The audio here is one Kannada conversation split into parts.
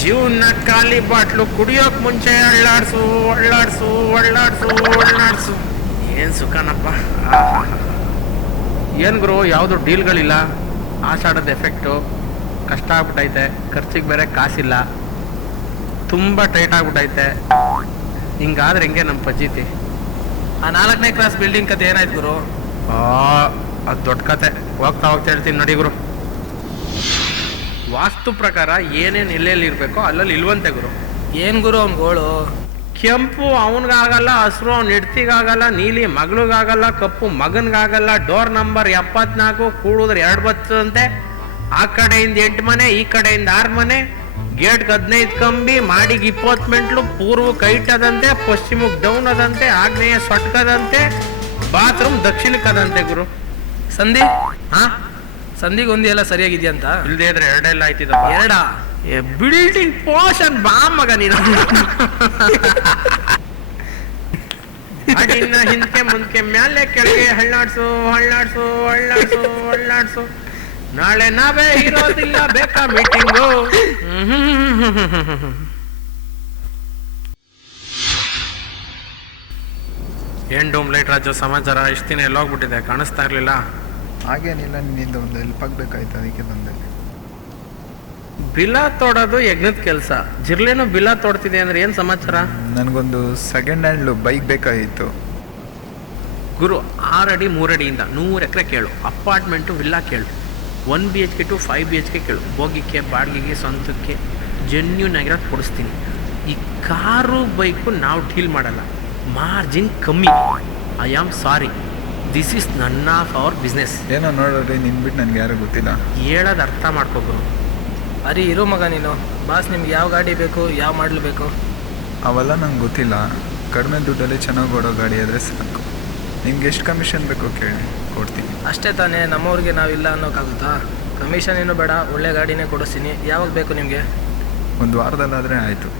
ಜೀವನ ಖಾಲಿ ಬಾಟ್ಲು ಕುಡಿಯೋಕ್ ಮುಂಚೆ ಅಳ್ಳಾಡ್ಸು ಅಳ್ಳಾಡ್ಸು ಅಳ್ಳಾಡ್ಸು ಅಳ್ಳಾಡ್ಸು. ಏನ್ ಸುಖನಪ್ಪ. ಏನ್ ಗುರು, ಯಾವುದು ಡೀಲ್ಗಳಿಲ್ಲ. ಆಷಾಢದ ಎಫೆಕ್ಟು ಕಷ್ಟ ಆಗ್ಬಿಟ್ಟೈತೆ. ಖರ್ಚಿಗೆ ಬೇರೆ ಕಾಸಿಲ್ಲ, ತುಂಬ ಟೈಟ್ ಆಗ್ಬಿಟ್ಟೈತೆ. ಹಿಂಗಾದ್ರೆ ಹೆಂಗೆ ನಮ್ಮ ಪಜ್ಜಿತಿ? ಆ 4ನೇ ಕ್ಲಾಸ್ ಬಿಲ್ಡಿಂಗ್ ಕತೆ ಏನಾಯ್ತು ಗುರು? ಅದು ದೊಡ್ಡ ಕತೆ, ಹೋಗ್ತಾ ಹೇಳ್ತೀನಿ ನೋಡಿ ಗುರು. ವಾಸ್ತು ಪ್ರಕಾರ ಏನೇನು ಎಲ್ಲೆಲ್ಲಿ ಇರಬೇಕೋ ಅಲ್ಲಲ್ಲಿ ಇಲ್ವಂತೆ ಗುರು. ಏನ್ ಗುರು ಅವ್ನ ಗೋಳು? ಕೆಂಪು ಅವನಿಗಾಗಲ್ಲ, ಹಸಿರು ಅವ್ನ ಹೆಡ್ತಿಗಾಗಲ್ಲ, ನೀಲಿ ಮಗಳಿಗಾಗಲ್ಲ, ಕಪ್ಪು ಮಗನಿಗಾಗಲ್ಲ. Door number 74 ಕೂಡಿದ್ರೆ 2 ಬರ್ತದಂತೆ. ಆ ಕಡೆಯಿಂದ 8 ಮನೆ, ಈ ಕಡೆಯಿಂದ 6 ಮನೆ. ಗೇಟ್ಗೆ 15 ಕಂಬಿ, ಮಾಡಿಗೆ 20 ಮೆಂಟ್ಲು. ಪೂರ್ವಕ್ಕೆ 8 ಅದಂತೆ, ಪಶ್ಚಿಮಕ್ಕೆ ಡೌನ್ ಅದಂತೆ, ಆಗ್ನೇಯ ಸೊಟ್ಕದಂತೆ, ಬಾತ್ರೂಮ್ ದಕ್ಷಿಣಕ್ಕೆ ಅದಂತೆ ಗುರು. ಸಂಧಿ ಹಾ, ಸಂಧಿಗೆ ಒಂದಿ ಎಲ್ಲ ಸರಿಯಾಗಿದ್ಯಂತ? ಇಲ್ದೇ ಇದ್ರೆ 2 ಎಲ್ಲ ಆಯ್ತಿದ. 2 ಬಿಲ್ಡಿಂಗ್ ಪೋಷನ್ ಬಾ ಮಗ ನೀನು. ಅಡಿನ ಹಿಂದಕ್ಕೆ ಮುಂದಕ್ಕೆ ಮ್ಯಾಲೆ ಕೆಳಗೆ ಹಳ್ಳಾಡ್ಸು ಹಳ್ಳಾಡ್ಸು ಹಳ್ಳಾಡ್ಸು ಹಳ್ಳಾಡ್ಸು. ನಾಳೆ ನಾವೇ ಇರೋದಿಲ್ಲ, ಬೇಕಾ ಮೀಟಿಂಗು? ಏನ್ ಡೂಮ್ ಲೈಟ್ ರಾಜು ಸಮಾಚಾರ? ಇಷ್ಟು ದಿನ ಎಲ್ಲೋಗ್ಬಿಟ್ಟಿದೆ, ಕಾಣಿಸ್ತಾ ಇರ್ಲಿಲ್ಲ. ಹಾಗೇನಿಲ್ಲ, ನಿನ್ನಿಂದ ಒಂದು ಹೆಲ್ಪ್ ಆಗಬೇಕಾಯ್ತು, ಅದಕ್ಕೆ ಬಂದೆ. ಬಿಲ ತೋಡೋದು ಯಜ್ಞದ ಕೆಲಸ. ಜಿರ್ಲೇನು ಬಿಲ ತೋಡ್ತಿದೆ ಅಂದ್ರೆ ಏನ್ ಸಮಾಚಾರ? ನನಗೊಂದು ಸೆಕೆಂಡ್ ಹ್ಯಾಂಡ್ ಬೈಕ್ ಬೇಕಾಗಿತ್ತು ಗುರು. 6 ಅಡಿ 3 ಅಡಿಯಿಂದ 100 ಎಕರೆ ಕೇಳು. ಅಪಾರ್ಟ್ಮೆಂಟು ವಿಲ್ಲಾ ಕೇಳು. 1 BHK ಟು 5 BHK ಕೇಳು. ಬೋಗಿಗೆ ಬಾಡಿಗೆಗೆ ಸ್ವಂತಕ್ಕೆ ಜೆನ್ಯೂನ್ ಆಗಿರೋದು ಕೊಡಿಸ್ತೀನಿ. ಈ ಕಾರು ಬೈಕು ನಾವು ಡೀಲ್ ಮಾಡಲ್ಲ, ಮಾರ್ಜಿನ್ ಕಮ್ಮಿ. I am sorry, this is none of our business. ಏನೋ ನೋಡ್ರಿ, ನಿನ್ಬಿಟ್ಟು ನನಗೆ ಯಾರು ಗೊತ್ತಿಲ್ಲ. ಹೇಳೋದು ಅರ್ಥ ಮಾಡ್ಕೊಬ್ರು. ಅರಿ ಇರೋ ಮಗ ನೀನು. ಬಾಸ್ ನಿಮ್ಗೆ ಯಾವ ಗಾಡಿ ಬೇಕು, ಯಾವ ಮಾಡಲು ಬೇಕು? ಅವೆಲ್ಲ ನಂಗೆ ಗೊತ್ತಿಲ್ಲ. ಕಡಿಮೆ ದುಡ್ಡಲ್ಲಿ ಚೆನ್ನಾಗಿ ಓಡೋ ಗಾಡಿ ಆದರೆ ಸಾಕು. ನಿಮ್ಗೆ ಎಷ್ಟು ಕಮಿಷನ್ ಬೇಕೋ ಕೇಳಿ, ಕೊಡ್ತೀನಿ. ಅಷ್ಟೇ ತಾನೇ, ನಮ್ಮವ್ರಿಗೆ ನಾವಿಲ್ಲ ಅನ್ನೋಕ್ಕಾಗುತ್ತಾ? ಕಮಿಷನ್ ಏನು ಬೇಡ, ಒಳ್ಳೆ ಗಾಡಿನೇ ಕೊಡಿಸ್ತೀನಿ. ಯಾವಾಗ ಬೇಕು ನಿಮಗೆ? ಒಂದು ವಾರದಲ್ಲಾದರೆ ಆಯಿತು.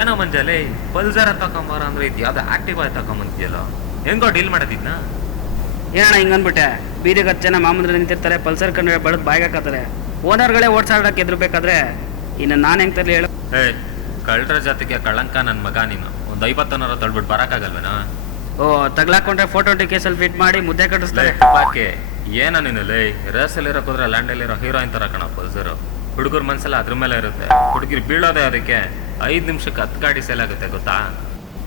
ಏನೋ ಮಂಜಾಲೆ, ಪಲ್ಸರ್ ತಗೊಂಬಾರ ಅಂದ್ರೆ ಇದು ಯಾವ್ದು ಆಕ್ಟಿವ್ ಆಗಿ ತಗೊಂಬಂತಿಯಲ್ಲ, ಹೆಂಗೋ ಡೀಲ್ ಮಾಡೋದಿದ್ನ? ಏನಣ್ಣ ಹಿಂಗನ್ಬಿಟ್ಟೆ? ಬೀದಿ ಹತ್ತು ಜನ ಮಾಮೂಲಿ ನಿಂತಿರ್ತಾರೆ, ಪಲ್ಸರ್ ಕಂಡ್ರೆ ಬಡದ್ ಬಾಯಿಗೆ ಹಾಕತ್ತಾರೆ. ಓನರ್ಗಳೇ ಓಡ್ಸಾಡಕ್ಕೆ ಎದುರ್ಬೇಕಾದ್ರೆ ಇನ್ನು ನಾನು ಹೆಂಗ್ ತರಲಿ ಹೇಳು? ಕಳ್ಳರ ಜಾತಿಗೆ ಕಳಂಕ ನನ್ನ ಮಗ ನೀನು. ಒಂದು 50 ತಳ್ಬಿಟ್ಟು ಬರಕ್ಕಾಗಲ್ವೇನಾ? ಓ, ತಗ್ಲಾಕೊಂಡ್ರೆ ಫೋಟೋ ಕೇಸಲ್ಲಿ ಫಿಟ್ ಮಾಡಿ ಮುದ್ದೆ ಕಟ್ಟಿಸ್ತಾರೆ. ಬಾಕೆ ಏನೋ ನೀನು ಲೈ, ರೇಸಲ್ಲಿರೋ ಕುದ್ರೆ ಲ್ಯಾಂಡಲ್ಲಿರೋ ಹೀರೋಯಿನ್ ತರ ಕಣ ಪಲ್ಸರು. ಹುಡುಗರ ಮನ್ಸಲ್ಲ ಅದ್ರ ಮೇಲೆ ಇರುತ್ತೆ. ಹುಡುಗಿರು ಬೀಳೋದೇ ಅದಕ್ಕೆ. 5 ನಿಮಿಷಕ್ಕೆ 10 ಗಾಡಿ ಸೇಲ್ ಆಗುತ್ತೆ ಗೊತ್ತಾ?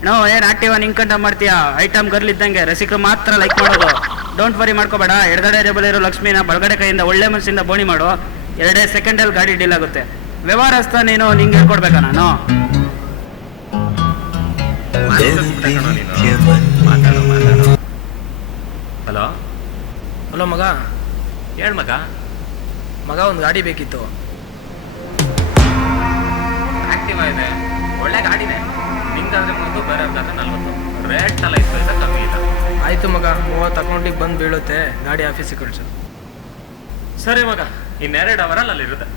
ನೋ, ಏನ್ ಆಕ್ಟಿವ್ ನಿಂಗ್ ಕಂಡ ಮಾಡ್ತೀಯಾ? ಐಟಮ್ ಗರ್ಲ್ ಇದ್ದಂಗೆ ರಸಿಕರು ಮಾತ್ರ ಲೈಕ್ ಮಾಡೋದು. ಡೋಂಟ್ ವರಿ ಮಾಡ್ಕೋಬೇಡ. ಎಡಗಡೆ ರೇಬಲ್ ಇರೋ ಲಕ್ಷ್ಮಿನ ಬಲಗಡೆ ಕೈಯಿಂದ ಒಳ್ಳೆ ಮನಸ್ಸಿಂದ ಬೋಣಿ ಮಾಡು. 2 ಸೆಕೆಂಡಲ್ಲಿ ಗಾಡಿ ಡೀಲ್ ಆಗುತ್ತೆ. ವ್ಯವಹಾರಸ್ಥ ನೀನು, ನಿಂಗೆ ಹೇಳ್ಕೊಡ್ಬೇಕಾ ನಾನು? ಹಲೋ ಹಲೋ ಮಗ. ಹೇಳ್ ಮಗ. ಮಗ ಒಂದು ಗಾಡಿ ಬೇಕಿತ್ತು. ಆಕ್ಟಿವ್ ಇದೆ, ಒಳ್ಳೆ ಗಾಡಿನೇ. ನಿಂಗಾದ್ರೆ 30, ಬೇರೆಯವ್ರಿಗಾದ್ರೆ 40. ರೇಟ್ ಎಲ್ಲ 5 ಪೈಸೆ ಕಮ್ಮಿ ಇಲ್ಲ. ಆಯ್ತು ಮಗ, 30 ಅಕೌಂಟಿಗೆ ಬಂದು ಬೀಳುತ್ತೆ. ಗಾಡಿ ಆಫೀಸಿಗೆ ಕಳಿಸು. ಸರಿ ಮಗ, ಇನ್ನು2 ಅವರಲ್ಲಿ ಅಲ್ಲಿರುತ್ತೆ.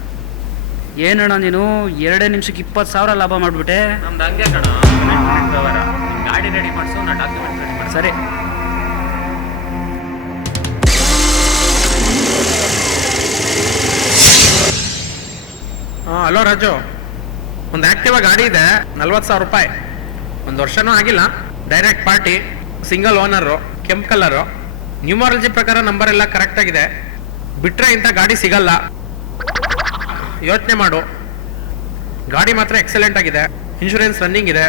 ಏನಣ್ಣ ನೀನು 2 ನಿಮಿಷಕ್ಕೆ 20,000 ಲಾಭ ಮಾಡ್ಬಿಟ್ಟೆ? ನಮ್ದು ಹಂಗೆ ಕಣ, ಅವರ ಗಾಡಿ ರೆಡಿ ಮಾಡಿಸು, ನಾ ಡಾಕ್ಯುಮೆಂಟ್ ರೆಡಿ ಮಾಡಿ. ಸರಿ. ಹಲೋ ರಾಜು, ಒಂದು ಆಕ್ಟಿವಾ ಗಾಡಿ ಇದೆ, 40,000 ರೂಪಾಯಿ. 1 ವರ್ಷನೂ ಆಗಿಲ್ಲ. ಡೈರೆಕ್ಟ್ ಪಾರ್ಟಿ, ಸಿಂಗಲ್ ಓನರು, ಕೆಂಪು ಕಲರು. ನ್ಯೂಮರಾಲಜಿ ಪ್ರಕಾರ ನಂಬರ್ ಎಲ್ಲ ಕರೆಕ್ಟ್ ಆಗಿದೆ. ಬಿಟ್ರೆ ಇಂಥ ಗಾಡಿ ಸಿಗಲ್ಲ. ಯೋಚನೆ ಮಾಡು. ಗಾಡಿ ಮಾತ್ರ ಎಕ್ಸಲೆಂಟ್ ಆಗಿದೆ. ಇನ್ಶೂರೆನ್ಸ್ ರನ್ನಿಂಗ್ ಇದೆ,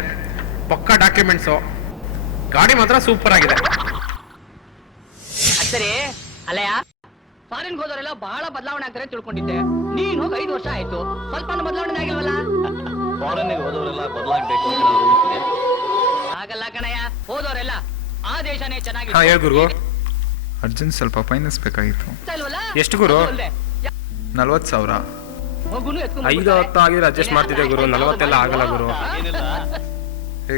ಪಕ್ಕಾ ಡಾಕ್ಯುಮೆಂಟ್ಸು. ಗಾಡಿ ಮಾತ್ರ ಸೂಪರ್ ಆಗಿದೆ. ಸರಿ ಅಲ್ಲಯ್ಯ, ಫಾರಿನ್ ಹೋದವರೆಲ್ಲ ಬಹಳ ಬದಲಾವಣೆ ಆಗ್ತಾರೆ ತಿಳ್ಕೊಂಡಿದ್ದೆ. ನೀನ್ ಹೋಗಿ 5 ವರ್ಷ ಆಯ್ತು, ಸ್ವಲ್ಪ ಬದಲಾವಣೆ ಆಗಿಲ್ವಲ್ಲ? ಫಾರಿನ್ ಹೋದವರೆಲ್ಲ ಬದಲಾಗಬೇಕು ಅಂತ ಆಗಲ್ಲ ಕಣಯ್ಯ, ಹೋದವರೆಲ್ಲ ಆ ದೇಶನೇ ಚೆನ್ನಾಗಿ. ಹೇಳ್ ಗುರು. ಅರ್ಜೆಂಟ್ ಸ್ವಲ್ಪ ಫೈನಾನ್ಸ್ ಬೇಕಾಗಿತ್ತು. ಎಷ್ಟು ಗುರು? 40,000. 5-10 ಆಗಿದ್ರೆ ಅಡ್ಜಸ್ಟ್ ಮಾಡ್ತಿದ್ದೆ ಗುರು. 40 ಎಲ್ಲ ಆಗಲ್ಲ ಗುರು.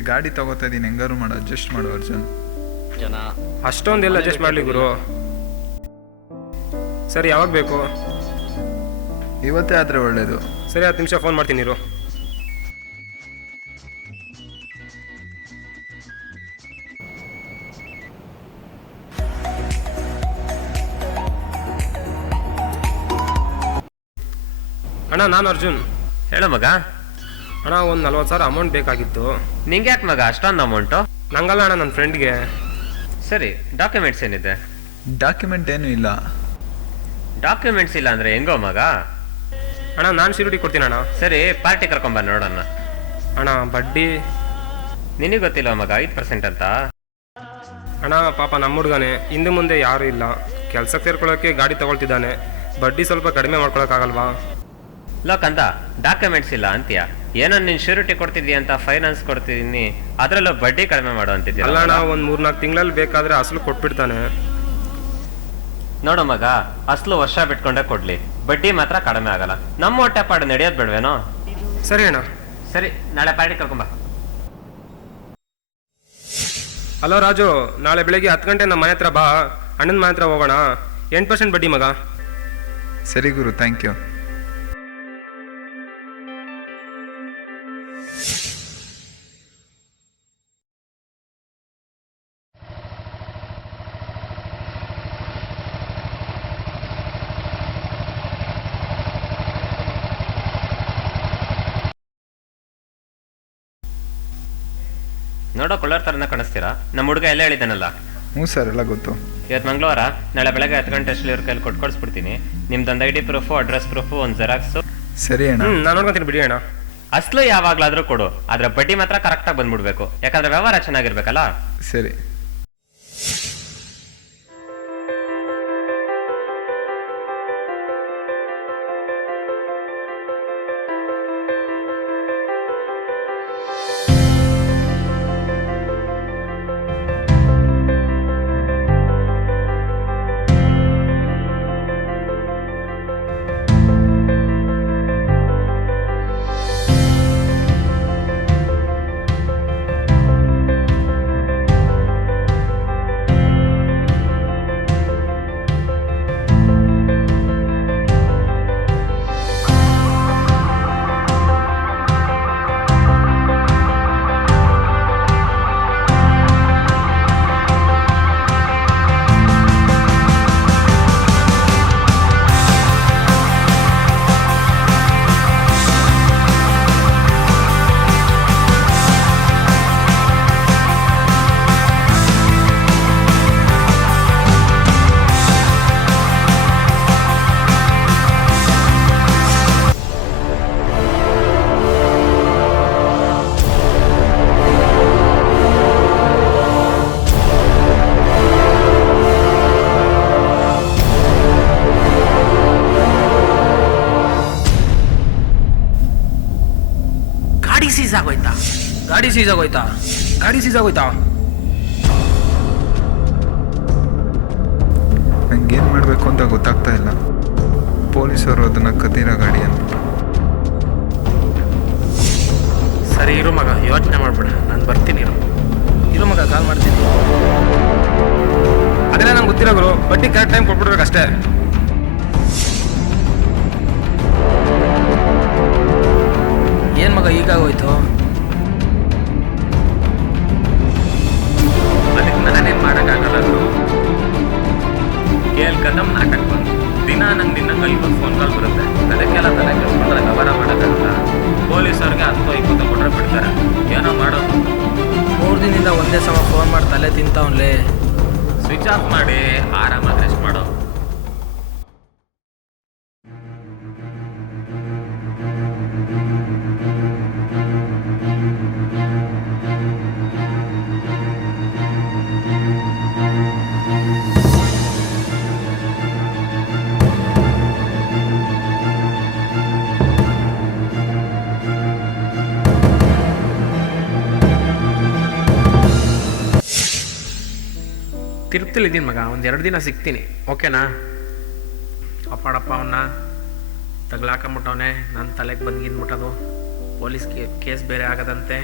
ಗಾಡಿ ತಗೋತಾ ಇದೀನಿ, ಹೆಂಗಾರು ಮಾಡು, ಅಡ್ಜಸ್ಟ್ ಮಾಡು ಅರ್ಜುನ್. ಜನ ಅಷ್ಟೊಂದೆಲ್ಲ ಅಡ್ಜಸ್ಟ್ ಮಾಡಲಿ ಗುರು. ಸರಿ, ಯಾವಾಗ ಬೇಕು? ಇವತ್ತೇ ಆದರೆ ಒಳ್ಳೆಯದು. ಸರಿ, 10 ನಿಮಿಷ ಫೋನ್ ಮಾಡ್ತೀನಿ ಇರು. ಅಣ್ಣ, ನಾನು ಅರ್ಜುನ್. ಹೇಳು ಮಗ. ಅಣ್ಣ, ಒಂದು 40,000 ಅಮೌಂಟ್ ಬೇಕಾಗಿತ್ತು. ನಿಂಗೆ ಯಾಕೆ ಮಗ ಅಷ್ಟೊಂದು ಅಮೌಂಟು? ನಂಗಲ್ಲ ಅಣ್ಣ, ನನ್ನ ಫ್ರೆಂಡ್ಗೆ. ಸರಿ, ಡಾಕ್ಯುಮೆಂಟ್ಸ್ ಏನಿದೆ? ಡಾಕ್ಯುಮೆಂಟ್ ಏನೂ ಇಲ್ಲ. ಡಾಕ್ಯುಮೆಂಟ್ಸ್ ಇಲ್ಲ ಅಂದರೆ ಹೆಂಗೋ ಮಗ? ಅಣ್ಣ, ನಾನು ಶ್ಯೂರಿಟಿ ಕೊಡ್ತೀನಿ ಅಣ್ಣ. ಸರಿ, ಪಾರ್ಟಿ ಕರ್ಕೊಂಬ ನೋಡೋಣ. ಅಣ್ಣ, ಬಡ್ಡಿ? ನಿನಗೆ ಗೊತ್ತಿಲ್ಲ ಮಗ 5% ಅಂತ? ಅಣ್ಣ, ಪಾಪ ನಮ್ಮ ಹುಡುಗನೇ, ಹಿಂದೆ ಮುಂದೆ ಯಾರೂ ಇಲ್ಲ. ಕೆಲ್ಸಕ್ಕೆ ಸೇರ್ಕೊಳ್ಳೋಕ್ಕೆ ಗಾಡಿ ತಗೊಳ್ತಿದ್ದಾನೆ. ಬಡ್ಡಿ ಸ್ವಲ್ಪ ಕಡಿಮೆ ಮಾಡ್ಕೊಳಕ್ಕಾಗಲ್ವಾ? ಲೋಕಂದ ಡಾಕ್ಯುಮೆಂಟ್ಸ್ ಇಲ್ಲ ಅಂತೀಯ, ಏನೋ ನೀನು ಶ್ಯೂರಿಟಿ ಕೊಡ್ತಿದ್ದೀಯ ಅಂತ ಫೈನಾನ್ಸ್ ಕೊಡ್ತಿದ್ದೀನಿ, ಅದರಲ್ಲೂ ಬಡ್ಡಿ ಕಡಿಮೆ ಮಾಡೋ ಅಂತಿದ್ದೀಯ. ಅಲ್ಲ ಅಣ್ಣ, ಒಂದು 3-4 ತಿಂಗಳಲ್ಲಿ ಬೇಕಾದರೆ ಅಸಲು ಕೊಟ್ಬಿಡ್ತಾನೆ. ನೋಡು ಮಗ, ಅಸಲು ವರ್ಷ ಬಿಟ್ಕೊಂಡೇ ಕೊಡ್ಲಿ, ಬಡ್ಡಿ ಮಾತ್ರ ಕಡಿಮೆ ಆಗಲ್ಲ. ನಮ್ಮ ಹೊಟ್ಟೆ ಪಾಡು ನಡೆಯೋದು ಬಿಡ್ವೇನೋ? ಸರಿ ಅಣ್ಣ. ಸರಿ, ನಾಳೆ ಪಾರ್ಟಿ ಕರ್ಕೊಂಬ. ಹಲೋ ರಾಜು, ನಾಳೆ ಬೆಳಗ್ಗೆ 10 ಗಂಟೆ ನಮ್ಮ ಮನೆ ಹತ್ರ ಬಾ. ಅಣ್ಣನ ಮನೆ ಹತ್ರ ಹೋಗೋಣ. 8% ಬಡ್ಡಿ ಮಗ. ಸರಿ ಗುರು, ಥ್ಯಾಂಕ್ ಯು. ನೋಡೋ ಕೊಳ್ಳೋರ್ ಥರನ ಕಾಣಿಸ್ತೀರಾ? ನಮ್ಮ ಹುಡುಗ ಎಲ್ಲ ಹೇಳಿದ್ದಾನಲ್ಲ. ಹ್ಞೂ ಸರ್, ಎಲ್ಲ ಗೊತ್ತು. ಇವತ್ತು ಮಂಗಳವಾರ, ನಾಳೆ ಬೆಳಗ್ಗೆ 10 ಗಂಟೆ ಅಷ್ಟಲ್ಲಿ ಇವ್ರ ಕೈಲಿ ಕೊಟ್ಕೊಡ್ಸ್ಬಿಡ್ತೀನಿ. ನಿಮ್ದೊಂದು ID ಪ್ರೂಫು, ಅಡ್ರೆಸ್ ಪ್ರೂಫು, ಒಂದು ಜೆರಾಕ್ಸು. ಸರಿ ಅಣ್ಣ. ನಾನು ನೋಡ್ಕೊತೀನಿ ಬಿಡಿ ಅಣ್ಣ. ಅಸಲು ಯಾವಾಗ್ಲಾದ್ರೂ ಕೊಡು, ಆದ್ರೆ ಬಡ್ಡಿ ಮಾತ್ರ ಕರೆಕ್ಟಾಗಿ ಬಂದ್ಬಿಡ್ಬೇಕು, ಯಾಕಂದ್ರೆ ವ್ಯವಹಾರ ಚೆನ್ನಾಗಿರ್ಬೇಕಲ್ಲ. ಸರಿ. ಗಾಡಿ ಸೀಸ್ ಆಗೋಯ್ತಾ? ನಂಗೇನು ಮಾಡಬೇಕು ಅಂತ ಗೊತ್ತಾಗ್ತಾ ಇಲ್ಲ. ಪೊಲೀಸರು ಅದನ್ನು ಕದಿರೋ ಗಾಡಿ ಅಂದ್ಬಿಟ್ಟು. ಸರಿ ಇರು ಮಗ, ಯೋಚನೆ ಮಾಡ್ಬೇಡ, ನಾನು ಬರ್ತೀನಿ. ಇರೋ ಮಗ, ಕಾಲ್ ಮಾಡ್ತೀನಿ. ಅದೆಲ್ಲ ನಂಗೆ ಗೊತ್ತಿಲ್ಲ ಗುರು, ಬಡ್ಡಿ ಕರೆಕ್ಟ್ ಟೈಮ್ ಕೊಟ್ಬಿಡ್ಬೇಕಷ್ಟೇ. ಏನು ಮಗ ಹೀಗಾಗೋಯ್ತು? ಅದಕ್ಕೆ ನಾನೇನು ಮಾಡೋಕ್ಕಾಗಲ್ಲ ಗುರು. ಕೇಳ್ ಕದಮ್ ನಾಟಕ ಬಂದು ದಿನ ನಂಗೆ ದಿನಕ್ಕೆ ಫೋನ್ ಕಾಲ್ ಬರುತ್ತೆ. ಅದಕ್ಕೆಲ್ಲ ತಲೆ ಕೆಲ್ಸ್ಕೊಂಡ್ರೆ ವ್ಯವಹಾರ ಮಾಡೋಕ್ಕಾಗಲ್ಲ. ಪೊಲೀಸವ್ರಿಗೆ 10-20 ಕೊಟ್ಟರೆ ಬಿಡ್ತಾರೆ. ಏನೋ ಮಾಡೋ. 3 ದಿನದಿಂದ ಒಂದೇ ಸಮ ಫೋನ್ ಮಾಡಿ ತಲೆ ತಿಂತಾವನ್ಲೇ. ಸ್ವಿಚ್ ಆಫ್ ಮಾಡಿ ಆರಾಮಾಗಿ ರೆಸ್ಟ್ ಮಾಡೋ. ತಿರುಪ್ತಿಲಿದ್ದೀನಿ ಮಗ, 1-2 ದಿನ ಸಿಗ್ತೀನಿ, ಓಕೆನಾ? ಅಪ್ಪಾಡಪ್ಪ ಅವನ್ನ ತಗ್ಲಾಕೊಂಬಿಟ್ಟವನೆ, ನನ್ನ ತಲೆಗೆ ಬಂದ್ಗಿನ್ಬಿಟ್ಟದು. ಪೊಲೀಸ್ ಕೇಸ್ ಬೇರೆ ಆಗದಂತೆ.